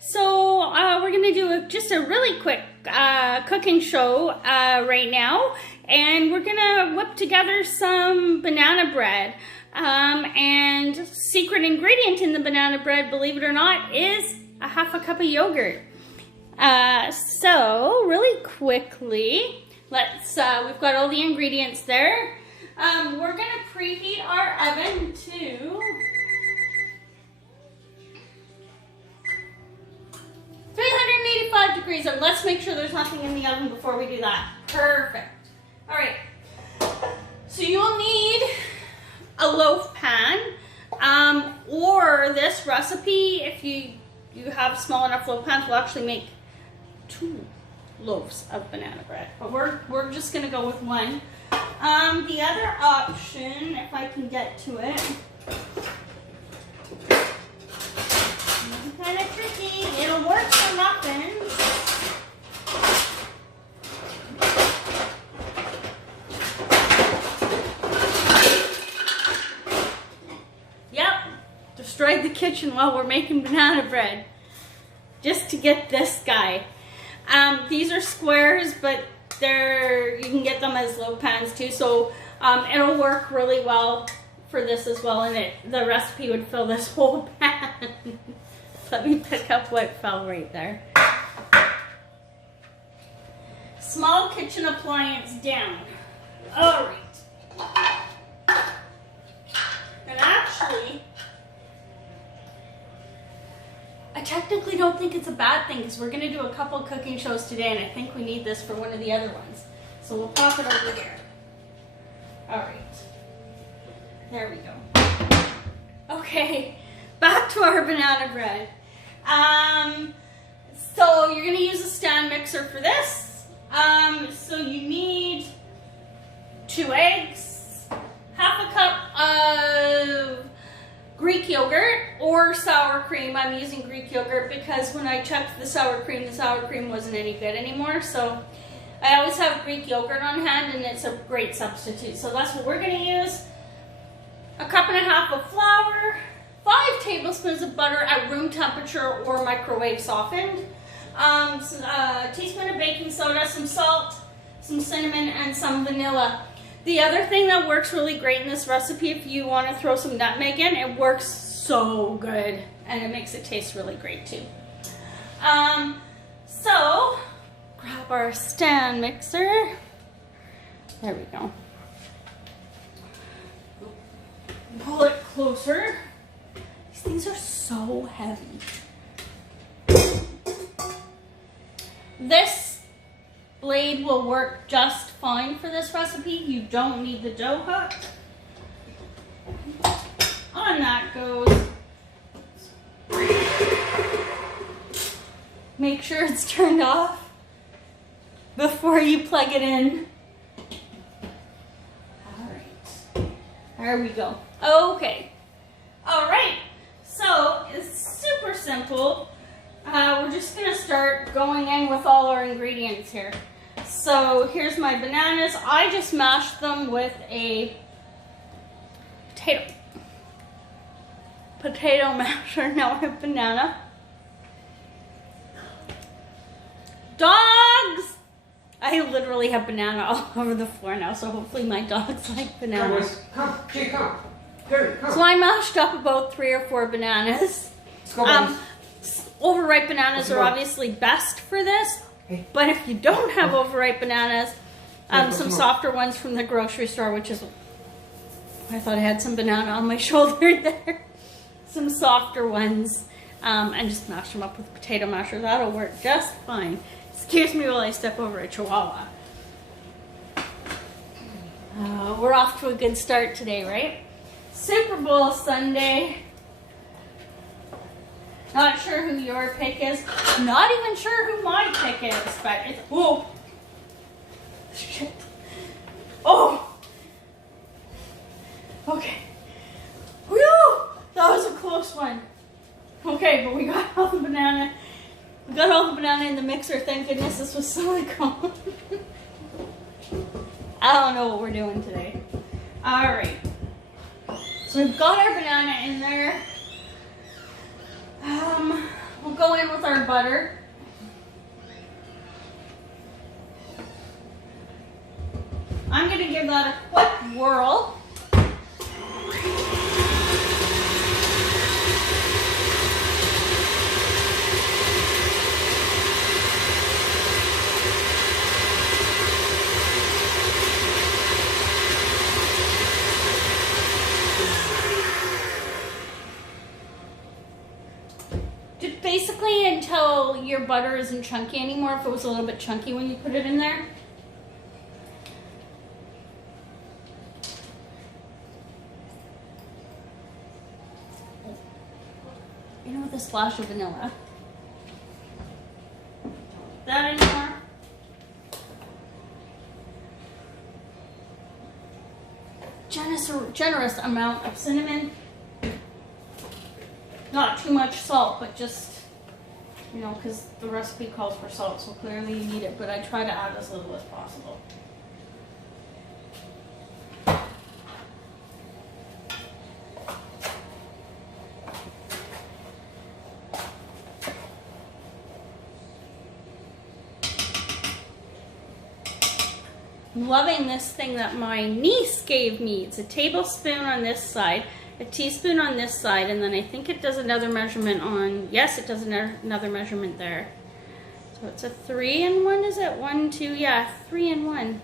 So we're gonna do just a really quick cooking show right now, and we're gonna whip together some banana bread. And secret ingredient in the banana bread, believe it or not, is a half a cup of yogurt. So really quickly, we've got all the ingredients there. We're gonna preheat our oven to 385 degrees, and let's make sure there's nothing in the oven before we do that. Perfect. All right, so you'll need a loaf pan, or this recipe, if you have small enough loaf pans, will actually make 2 loaves of banana bread, but we're just gonna go with 1. The other option, if I can get to it, kind of tricky. It'll work for muffins. Yep, destroyed the kitchen while we're making banana bread, just to get this guy. These are squares, but you can get them as loaf pans too, so it'll work really well for this as well, and the recipe would fill this whole pan. Let me pick up what fell right there. Small kitchen appliance down. All right. And actually, I technically don't think it's a bad thing, because we're going to do a couple cooking shows today, and I think we need this for one of the other ones. So we'll pop it over here. All right. There we go. Okay, back to our banana bread. So you're going to use a stand mixer for this. So you need 2 eggs, half a cup of Greek yogurt or sour cream. I'm using Greek yogurt because when I checked the sour cream wasn't any good anymore. So I always have Greek yogurt on hand, and it's a great substitute. So that's what we're going to use. A cup and a half of flour, 5 tablespoons of butter at room temperature or microwave softened, a teaspoon of baking soda, some salt, some cinnamon, and some vanilla. The other thing that works really great in this recipe, if you want to throw some nutmeg in, it works so good, and it makes it taste really great too. So grab our stand mixer. There we go. Pull it closer. These things are so heavy. This blade will work just fine for this recipe. You don't need the dough hook. On that goes. Make sure it's turned off before you plug it in. All right. There we go. Okay. All right. So it's super simple. We're just going to start going in with all our ingredients here. So here's my bananas. I just mashed them with a potato masher. Now I have banana. Dogs! I literally have banana all over the floor now, so hopefully my dogs like bananas. Come, Jay, come. Gary, come. So I mashed up about 3 or 4 bananas. Let's go, buddies. Overripe bananas are obviously best for this, but if you don't have overripe bananas, some softer ones from the grocery store, which is, I thought I had some banana on my shoulder there, some softer ones, and just mash them up with a potato masher. That'll work just fine. Excuse me while I step over a chihuahua. We're off to a good start today, right? Super Bowl Sunday. Not sure who your pick is. Not even sure who my pick is, but it's, whoa. Shit. Oh. Okay. Whew. That was a close one. Okay, but we got all the banana. We got all the banana in the mixer. Thank goodness this was silicone. I don't know what we're doing today. All right. So we've got our banana in there. We'll go in with our butter. I'm going to give that a quick whirl. Just basically until your butter isn't chunky anymore. If it was a little bit chunky when you put it in there. You know, with a splash of vanilla. That anymore. Generous amount of cinnamon. Not too much salt, but just, you know, because the recipe calls for salt, so clearly you need it, but I try to add as little as possible. I'm loving this thing that my niece gave me. It's a tablespoon on this side, a teaspoon on this side, and then I think it does another measurement on, yes, it does another measurement there. So it's a 3-in-1, is it? 1, 2, yeah, 3-in-1.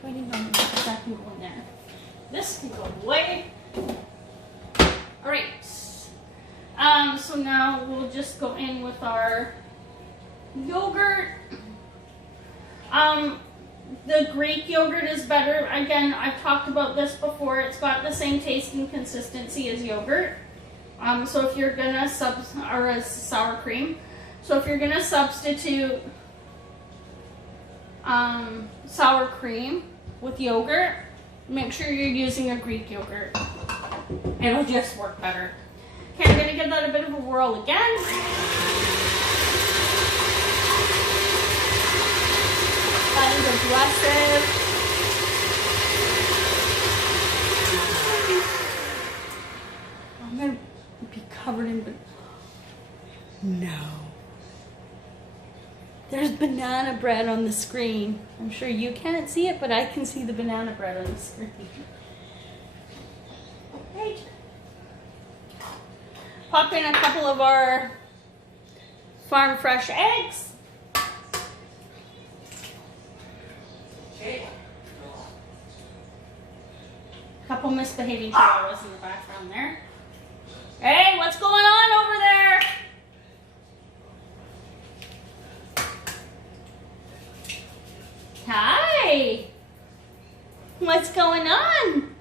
Do I need one? That can go in there. This can go away. All right. So now we'll just go in with our yogurt. The Greek yogurt is better. Again, I've talked about this before. It's got the same taste and consistency as yogurt. So if you're gonna or as sour cream. So if you're gonna substitute sour cream with yogurt, make sure you're using a Greek yogurt. It'll just work better. Okay, I'm gonna give that a bit of a whirl again. That is aggressive. I'm gonna be covered in no. There's banana bread on the screen. I'm sure you can't see it, but I can see the banana bread on the screen. Right. Pop in a couple of our farm fresh eggs. Couple misbehaving chihuahuas in the background there. Hey, what's going on over there? Hi. What's going on?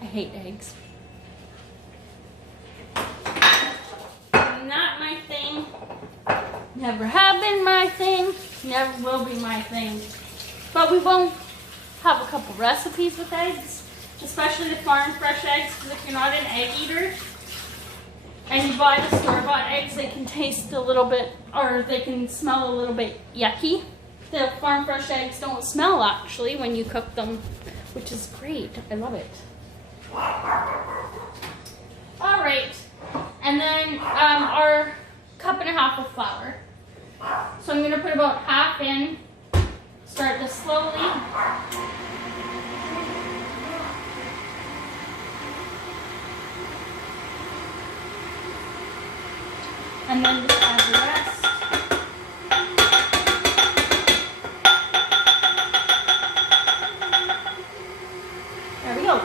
I hate eggs. Not my thing. Never have been my thing. Never will be my thing. But we won't have a couple recipes with eggs, especially the farm fresh eggs, because if you're not an egg eater and you buy the store-bought eggs, they can taste a little bit, or they can smell a little bit yucky. The farm fresh eggs don't smell actually when you cook them, which is great. I love it. All right, and then our 1.5 cups of flour. So I'm gonna put about half in. Start this slowly. And then just add the rest. There we go.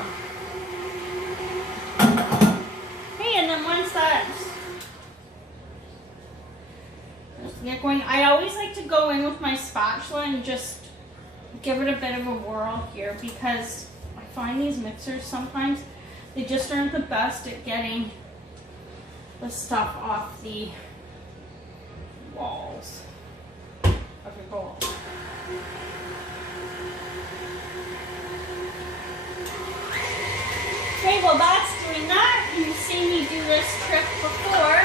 Hey, and then once that's get going, I always like to go in with my spatula and just give it a bit of a whirl here, because I find these mixers sometimes they just aren't the best at getting the stuff off the walls of your bowl. Okay, well that's doing that. You've seen me do this trick before,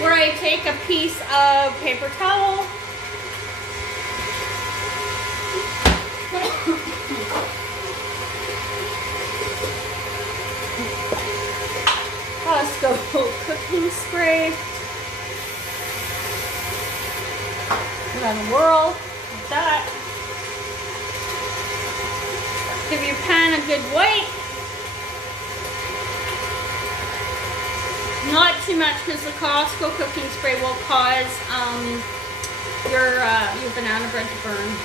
where I take a piece of paper towel spray. Give that a whirl like that. Give your pan a good white. Not too much because the Costco cooking spray will cause your banana bread to burn.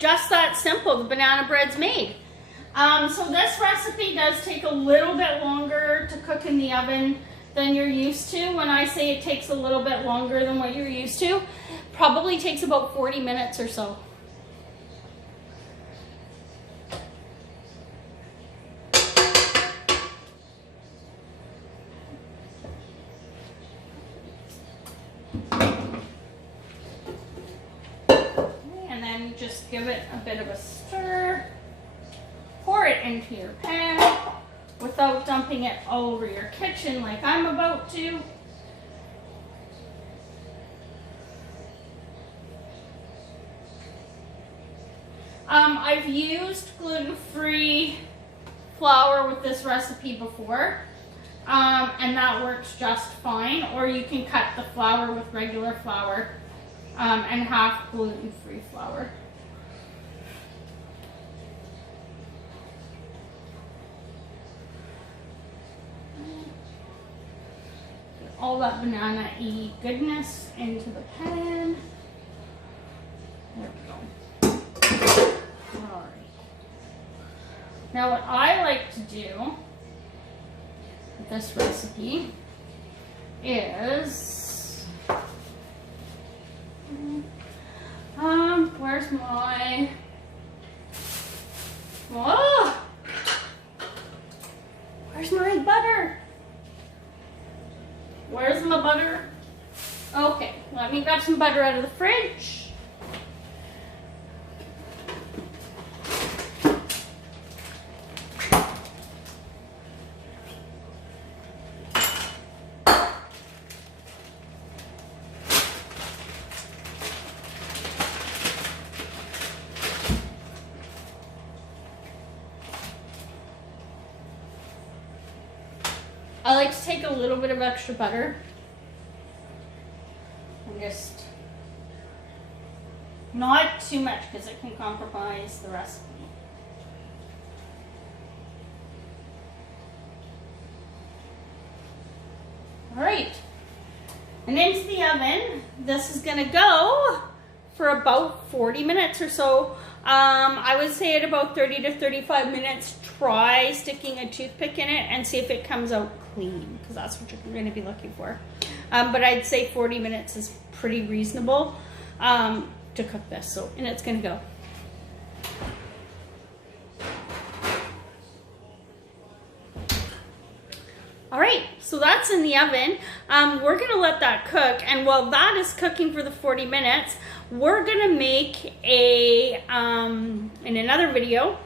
Just that simple, the banana bread's made. So this recipe does take a little bit longer to cook in the oven than you're used to. When I say it takes a little bit longer than what you're used to, probably takes about 40 minutes or so. Just give it a bit of a stir. Pour it into your pan without dumping it all over your kitchen like I'm about to. I've used gluten-free flour with this recipe before, and that works just fine. Or you can cut the flour with regular flour and half gluten-free flour. All that banana-y goodness into the pan. There we go. Alright. Now what I like to do with this recipe is, where's my, oh! Where's my butter? Where's my butter? Okay, let me grab some butter out of the fridge. I like to take a little bit of extra butter and just, not too much because it can compromise the recipe. All right, and into the oven. This is gonna go for about 40 minutes or so. I would say at about 30 to 35 minutes, try sticking a toothpick in it and see if it comes out clean, because that's what you're going to be looking for. But I'd say 40 minutes is pretty reasonable to cook this. So, and it's going to go. All right, so that's in the oven. We're gonna let that cook, and while that is cooking for the 40 minutes, we're gonna make a, in another video,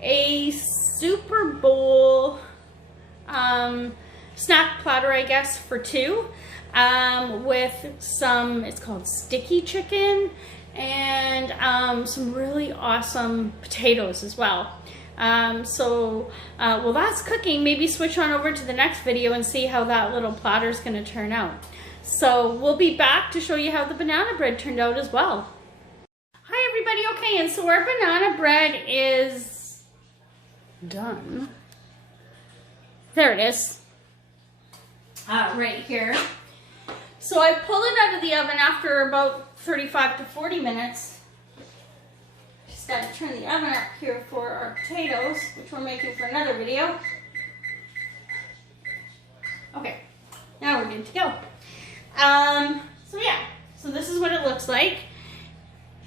a Super Bowl snack platter, I guess, for two, with some, it's called sticky chicken, and some really awesome potatoes as well. While that's cooking, maybe switch on over to the next video and see how that little platter is going to turn out. So we'll be back to show you how the banana bread turned out as well. Hi everybody, okay, and so our banana bread is done. There it is, right here. So I pulled it out of the oven after about 35 to 40 minutes. Just got to turn the oven up here for our potatoes, which we're making for another video. Okay, now we're good to go. So yeah, so this is what it looks like.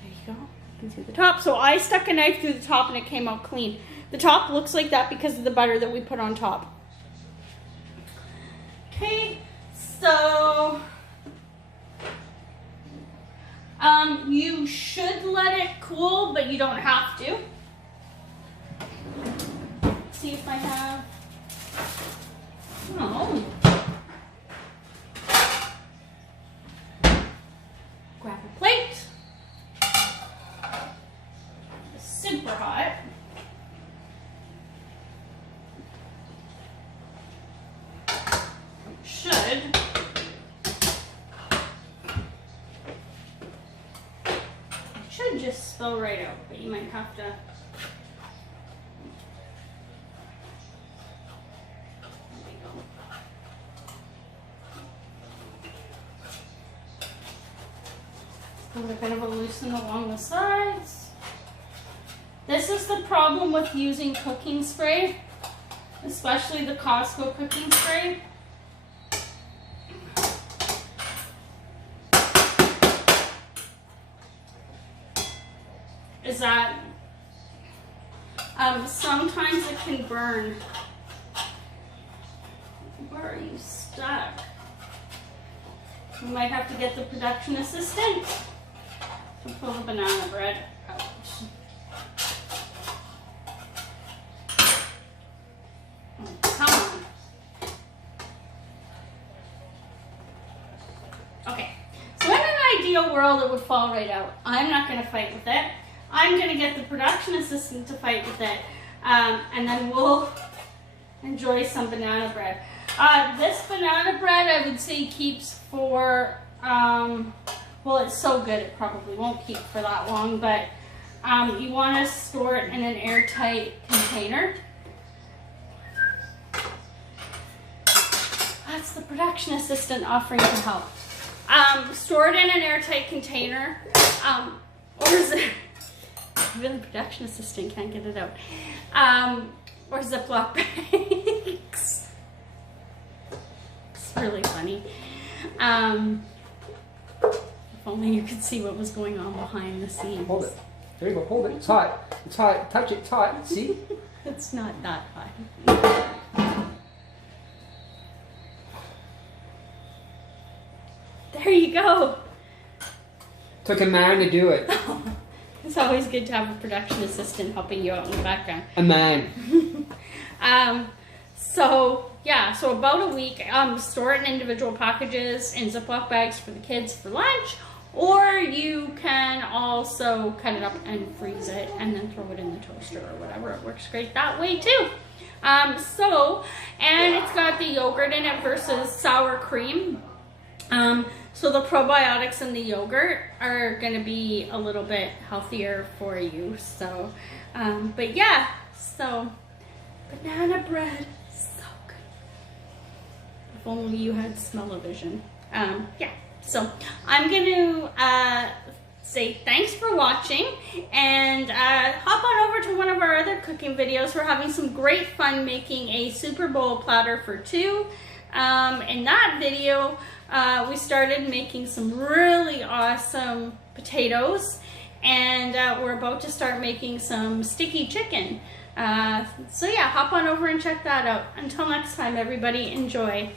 There you go, you can see the top. So I stuck a knife through the top and it came out clean. The top looks like that because of the butter that we put on top. Okay, so you You should let it cool, but you don't have to. Let's see if I have. Oh. Grab a plate. Super hot. Should just spill right out, but you might have to. We're kind of loosen along the sides. This is the problem with using cooking spray, especially the Costco cooking spray. Is that sometimes it can burn. Where are you stuck? You might have to get the production assistant to pull the banana bread out. Oh, come on. Okay, so in an ideal world it would fall right out. I'm not going to fight with it. I'm going to get the production assistant to fight with it, and then we'll enjoy some banana bread. This banana bread I would say keeps for, well, it's so good it probably won't keep for that long, but you want to store it in an airtight container. That's the production assistant offering to help. Store it in an airtight container, or is it... Even the production assistant can't get it out. Or Ziploc bags. It's really funny. If only you could see what was going on behind the scenes. Hold it. There you go. Hold it. It's hot. It's hot. Touch it. It's hot. See? It's not that hot. There you go. Took a man to do it. It's always good to have a production assistant helping you out in the background. A man. So about a week. Store it in individual packages in Ziploc bags for the kids for lunch, or you can also cut it up and freeze it and then throw it in the toaster or whatever. It works great that way too. And it's got the yogurt in it versus sour cream. So the probiotics in the yogurt are going to be a little bit healthier for you. So, but yeah, so banana bread, so good. If only you had smell-o-vision. Yeah, so I'm going to say thanks for watching, and hop on over to one of our other cooking videos. We're having some great fun making a Super Bowl platter for two. In that video, we started making some really awesome potatoes, and we're about to start making some sticky chicken. So yeah, hop on over and check that out. Until next time, everybody, enjoy.